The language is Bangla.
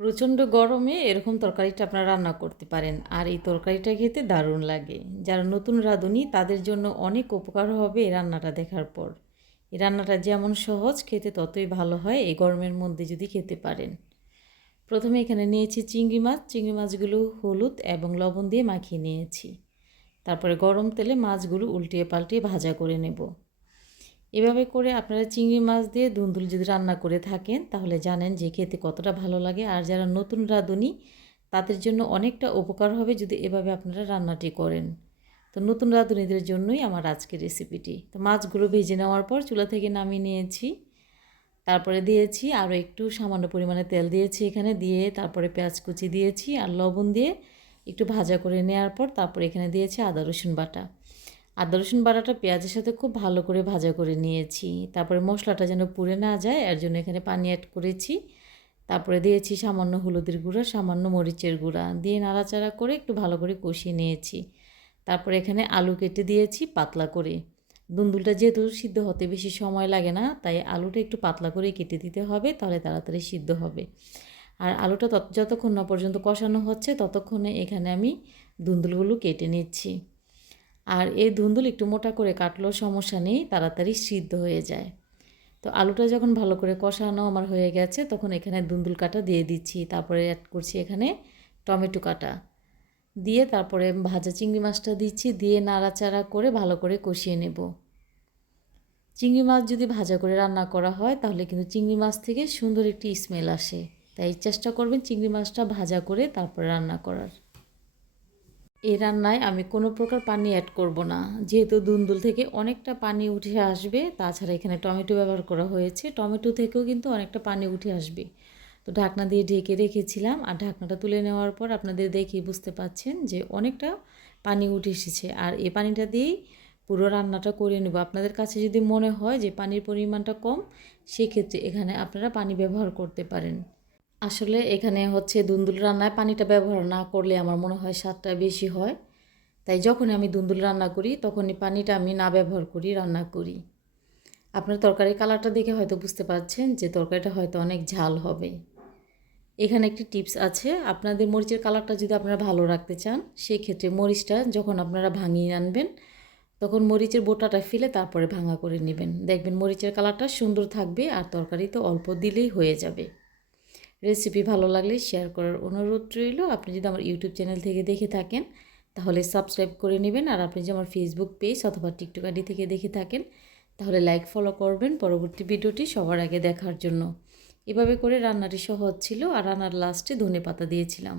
প্রচণ্ড গরমে এরকম তরকারিটা আপনারা রান্না করতে পারেন, আর এই তরকারিটা খেতে দারুণ লাগে। যারা নতুন রাঁধুনি তাদের জন্য অনেক উপকার হবে এই রান্নাটা দেখার পর। এই রান্নাটা যেমন সহজ, খেতে ততই ভালো হয় এই গরমের মধ্যে যদি খেতে পারেন। প্রথমে এখানে নিয়েছি চিংড়ি মাছ। চিংড়ি মাছগুলো হলুদ এবং লবণ দিয়ে মাখিয়ে নিয়েছি। তারপরে গরম তেলে মাছগুলো উল্টিয়ে পাল্টিয়ে ভাজা করে নেব। এভাবে করে আপনারা চিংড়ি মাছ দিয়ে ধুন্দুল যদি রান্না করে থাকেন তাহলে জানেন যে খেতে কতটা ভালো লাগে। আর যারা নতুন রাঁধুনি তাদের জন্য অনেকটা উপকার হবে যদি এভাবে আপনারা রান্নাটি করেন। তো নতুন রাঁধুনিদের জন্যই আমার আজকের রেসিপিটি। তো মাছগুলো ভেজে নেওয়ার পর চুলা থেকে নামিয়ে নিয়েছি। তারপরে দিয়েছি আরও একটু সামান্য পরিমাণে তেল দিয়েছি এখানে, দিয়ে তারপরে পেঁয়াজ কুচি দিয়েছি আর লবণ দিয়ে একটু ভাজা করে নেওয়ার পর তারপরে এখানে দিয়েছি আদা রসুন বাটা। আদা রসুন বাটাটা পেঁয়াজের সাথে খুব ভালো করে ভাজা করে নিয়েছি। তারপরে মশলাটা যেন পুড়ে না যায় এর জন্য এখানে পানি অ্যাড করেছি। তারপরে দিয়েছি সামান্য হলুদের গুঁড়া, সামান্য মরিচের গুঁড়া দিয়ে নাড়াচাড়া করে একটু ভালো করে কষিয়ে নিয়েছি। তারপরে এখানে আলু কেটে দিয়েছি পাতলা করে। দুন্দুলটা যেহেতু সিদ্ধ হতে বেশি সময় লাগে না, তাই আলুটা একটু পাতলা করে কেটে দিতে হবে, তাহলে তাড়াতাড়ি সিদ্ধ হবে। আর আলুটা যতক্ষণ না পর্যন্ত কষানো হচ্ছে ততক্ষণে এখানে আমি দুন্দুলগুলো কেটে নিচ্ছি। আর এই ধুন্দুল একটু মোটা করে কাটলেও সমস্যা নেই, তাড়াতাড়ি সিদ্ধ হয়ে যায়। তো আলুটা যখন ভালো করে কষানো আমার হয়ে গেছে তখন এখানে ধুন্দুল কাটা দিয়ে দিচ্ছি। তারপরে অ্যাড করছি এখানে টমেটো কাটা দিয়ে তারপরে ভাজা চিংড়ি মাছটা দিচ্ছি, দিয়ে নাড়াচাড়া করে ভালো করে কষিয়ে নেব। চিংড়ি মাছ যদি ভাজা করে রান্না করা হয় তাহলে কিন্তু চিংড়ি মাছ থেকে সুন্দর একটি স্মেল আসে। তাই চেষ্টা করবেন চিংড়ি মাছটা ভাজা করে তারপরে রান্না করার। এই রান্নায় আমি কোনো প্রকার পানি অ্যাড করব না, যেহেতু দুন্দুল থেকে অনেকটা পানি উঠে আসবে। তাছাড়া এখানে টমেটো ব্যবহার করা হয়েছে, টমেটো থেকেও কিন্তু অনেকটা পানি উঠে আসবে। তো ঢাকনা দিয়ে ঢেকে রেখেছিলাম, আর ঢাকনাটা তুলে নেওয়ার পর আপনাদের দেখেই বুঝতে পাচ্ছেন যে অনেকটা পানি উঠে এসেছে। আর এই পানিটা দিয়েই পুরো রান্নাটা করে নেব। আপনাদের কাছে যদি মনে হয় যে পানির পরিমাণটা কম, সেক্ষেত্রে এখানে আপনারা পানি ব্যবহার করতে পারেন। আসলে এখানে হচ্ছে দুন্দুল রান্নায় পানিটা ব্যবহার না করলে আমার মনে হয় স্বাদটা বেশি হয়। তাই যখনই আমি দুন্দুল রান্না করি তখনই পানিটা আমি না ব্যবহার করি রান্না করি। আপনার তরকারির কালারটা দেখে হয়তো বুঝতে পারছেন যে তরকারিটা হয়তো অনেক ঝাল হবে। এখানে একটি টিপস আছে, আপনাদের মরিচের কালারটা যদি আপনারা ভালো রাখতে চান সেই ক্ষেত্রে মরিচটা যখন আপনারা ভাঙিয়ে আনবেন তখন মরিচের বোটাটা ফেলে তারপরে ভাঙা করে নেবেন। দেখবেন মরিচের কালারটা সুন্দর থাকবে আর তরকারিতে অল্প দিলেই হয়ে যাবে। রেসিপি ভালো লাগলে শেয়ার করার অনুরোধ রইল। আপনি যদি আমার ইউটিউব চ্যানেল থেকে দেখে থাকেন তাহলে সাবস্ক্রাইব করে নেবেন, আর আপনি যদি আমার ফেসবুক পেজ অথবা টিকটক আইডি থেকে দেখে থাকেন তাহলে লাইক ফলো করবেন পরবর্তী ভিডিওটি সবার আগে দেখার জন্য। এভাবে করে রান্নাটি সহজ ছিল, আর রান্নার লাস্টে ধনেপাতা দিয়েছিলাম।